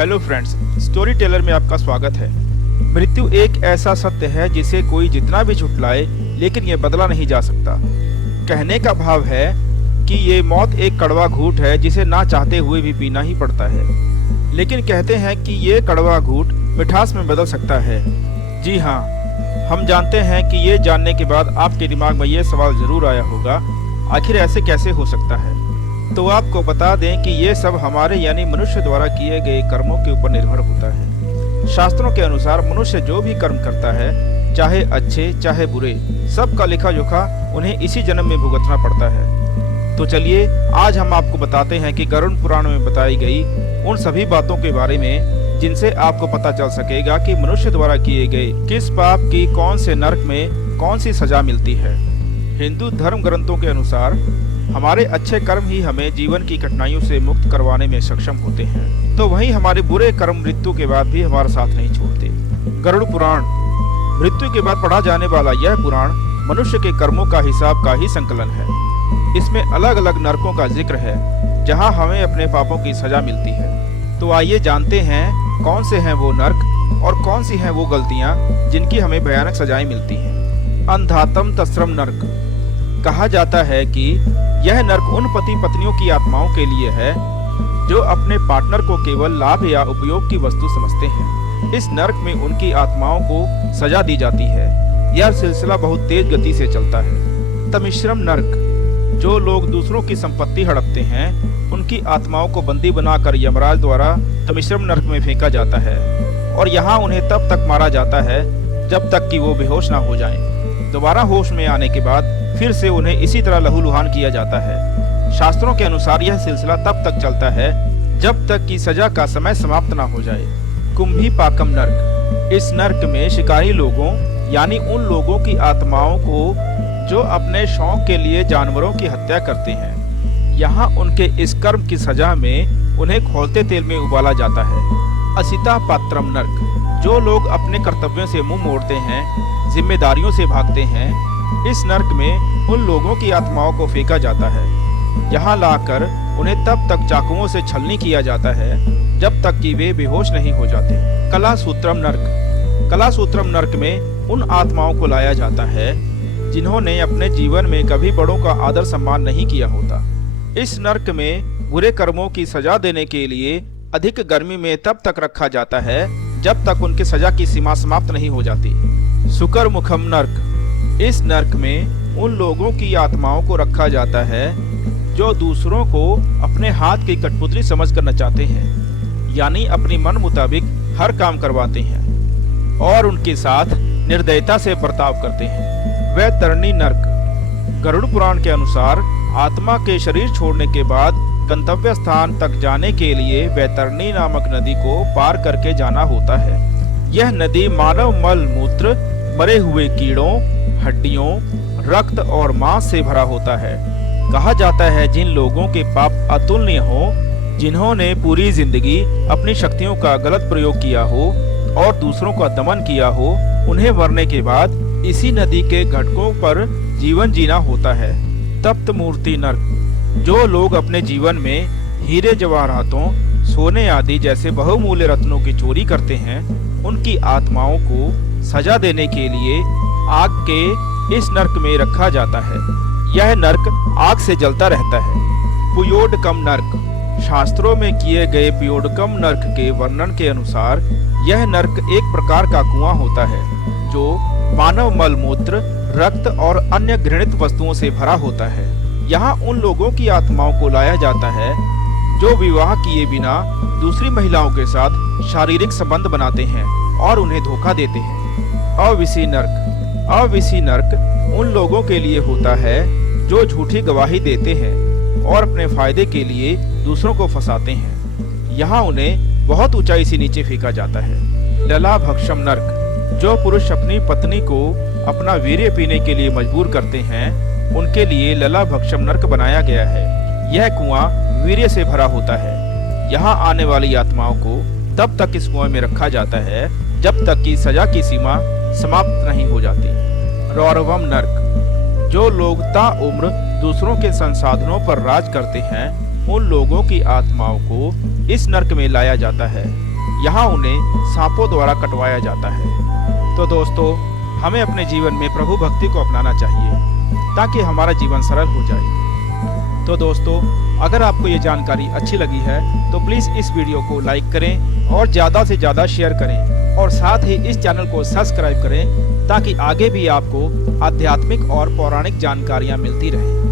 Hello friends, story teller में आपका स्वागत है। मृत्यु एक ऐसा सत्य है जिसे कोई जितना भी झुठलाए लेकिन ये बदला नहीं जा सकता। कहने का भाव है कि ये मौत एक कड़वा घूंट है जिसे ना चाहते हुए भी पीना ही पड़ता है। लेकिन कहते हैं कि ये कड़वा घूंट मिठास में बदल सकता है। जी हाँ, हम जानते हैं कि ये जानने के बाद आपके दिमाग में ये सवाल जरूर आया होगा, आखिर ऐसे कैसे हो सकता है। तो आपको बता दें कि ये सब हमारे यानी मनुष्य द्वारा किए गए कर्मों के ऊपर निर्भर होता है। शास्त्रों के अनुसार मनुष्य जो भी कर्म करता है, चाहे अच्छे चाहे बुरे, सबका लेखा जोखा उन्हें इसी जन्म में भुगतना पड़ता है। तो चलिए आज हम आपको बताते हैं कि गरुड़ पुराण में बताई गई उन सभी बातों के बारे में जिनसे आपको पता चल सकेगा कि मनुष्य द्वारा किए गए किस पाप की कौन से नरक में कौन सी सजा मिलती है। हिंदू धर्म ग्रंथों के अनुसार हमारे अच्छे कर्म ही हमें जीवन की कठिनाइयों से मुक्त करवाने में सक्षम होते हैं, तो वहीं हमारे बुरे कर्म मृत्यु के बाद भी हमारा साथ नहीं छोड़ते। गरुड़ पुराण मृत्यु के बाद पढ़ा जाने वाला यह पुराण मनुष्य के कर्मों का हिसाब का ही संकलन है। इसमें अलग अलग नरकों का जिक्र है जहां हमें अपने पापों की सजा मिलती है। तो आइए जानते हैं कौन से हैं वो नरक और कौन सी हैं वो गलतियां जिनकी हमें भयानक सजाएं मिलती हैं। अंधातम तस्रम नरक कहा जाता है कि यह नरक उन पति पत्नियों की आत्माओं के लिए है जो अपने पार्टनर को केवल लाभ या उपयोग की वस्तु समझते हैं। इस नरक में उनकी आत्माओं को सजा दी जाती है। यह सिलसिला बहुत तेज गति से चलता है। तमिश्रम नरक जो लोग दूसरों की संपत्ति हड़पते हैं, उनकी आत्माओं को बंदी बनाकर यमराज द्वारा तमिश्रम नरक में फेंका जाता है और यहाँ उन्हें तब तक मारा जाता है जब तक कि वो बेहोश ना हो जाएं। दोबारा होश में आने के बाद फिर से उन्हें इसी तरह लहूलुहान किया जाता है। शास्त्रों के अनुसार यह सिलसिला तब तक चलता है जब तक कि सजा का समय समाप्त ना हो जाए। कुंभी पाकम नरक इस नरक में शिकारी लोगों यानी उन लोगों की आत्माओं को जो अपने शौक के लिए जानवरों की हत्या करते हैं, यहाँ उनके इस कर्म की सजा में उन्हें खौलते तेल में उबाला जाता है। असिता पात्रम नरक जो लोग अपने कर्तव्यों से मुंह मोड़ते हैं, जिम्मेदारियों से भागते हैं, इस नरक में उन लोगों की आत्माओं को फेंका जाता है। यहाँ लाकर उन्हें तब तक चाकुओं से छलनी किया जाता है जब तक कि वे बेहोश नहीं हो जाते। कलासूत्रम नरक कलासूत्रम नरक में उन आत्माओं को लाया जाता है जिन्होंने अपने जीवन में कभी बड़ों का आदर सम्मान नहीं किया होता। इस नरक में बुरे कर्मों की सजा देने के लिए अधिक गर्मी में तब तक रखा जाता है जब तक उनकी सजा की सीमा समाप्त नहीं हो जाती। सुकर मुखम नरक इस नरक में उन लोगों की आत्माओं को रखा जाता है जो दूसरों को अपने हाथ की कठपुतली समझकर नचाते हैं, यानी अपनी मन मुताबिक हर काम करवाते हैं और उनके साथ निर्दयता से बर्ताव करते हैं। वैतरणी नरक गरुड़ पुराण के अनुसार आत्मा के शरीर छोड़ने के बाद गंतव्य स्थान तक जाने के लिए वैतरणी नामक नदी को पार करके जाना होता है। यह नदी मानव मल मूत्र, मरे हुए कीड़ों, हड्डियों, रक्त और मांस से भरा होता है। कहा जाता है जिन लोगों के पाप अतुलनीय हो, जिन्होंने पूरी जिंदगी अपनी शक्तियों का गलत प्रयोग किया हो और दूसरों का दमन किया हो, उन्हें मरने के बाद इसी नदी के घाटों पर जीवन जीना होता है। तप्त मूर्ति नरक जो लोग अपने जीवन में हीरे जवाहरातों, सोने आदि जैसे बहुमूल्य रत्नों की चोरी करते हैं, उनकी आत्माओं को सजा देने के लिए आग के इस नरक में रखा जाता है। यह नरक आग से जलता रहता है। पुयोडकम नरक शास्त्रों में किए गए पुयोडकम नरक के वर्णन के अनुसार यह नरक एक प्रकार का कुआं होता है जो मानव मल मूत्र, रक्त और अन्य घृणित वस्तुओं से भरा होता है। यहाँ उन लोगों की आत्माओं को लाया जाता है जो विवाह किए बिना दूसरी महिलाओं के साथ शारीरिक संबंध बनाते हैं और उन्हें धोखा देते हैं। अविसी नरक अविसी नरक उन लोगों के लिए होता है जो झूठी गवाही देते हैं और अपने फायदे के लिए दूसरों को फंसाते हैं। यहाँ उन्हें बहुत ऊंचाई से नीचे फेंका जाता है। लला भक्षम नरक जो पुरुष अपनी पत्नी को अपना वीर्य पीने के लिए मजबूर करते हैं, उनके लिए लला भक्षम नरक बनाया गया है। यह कुआं वीर्य से भरा होता है। यहाँ आने वाली आत्माओं को तब तक इस कुएं में रखा जाता है जब तक कि सजा की सीमा समाप्त नहीं हो जाती। रौरवम नरक जो लोग ताउम्र दूसरों के संसाधनों पर राज करते हैं, उन लोगों की आत्माओं को इस नरक में लाया जाता है। यहाँ उन्हें सांपों द्वारा कटवाया जाता है। तो दोस्तों, हमें अपने जीवन में प्रभु भक्ति को अपनाना चाहिए ताकि हमारा जीवन सरल हो जाए। तो दोस्तों, अगर आपको ये जानकारी अच्छी लगी है तो प्लीज़ इस वीडियो को लाइक करें और ज़्यादा से ज़्यादा शेयर करें और साथ ही इस चैनल को सब्सक्राइब करें ताकि आगे भी आपको आध्यात्मिक और पौराणिक जानकारियाँ मिलती रहें।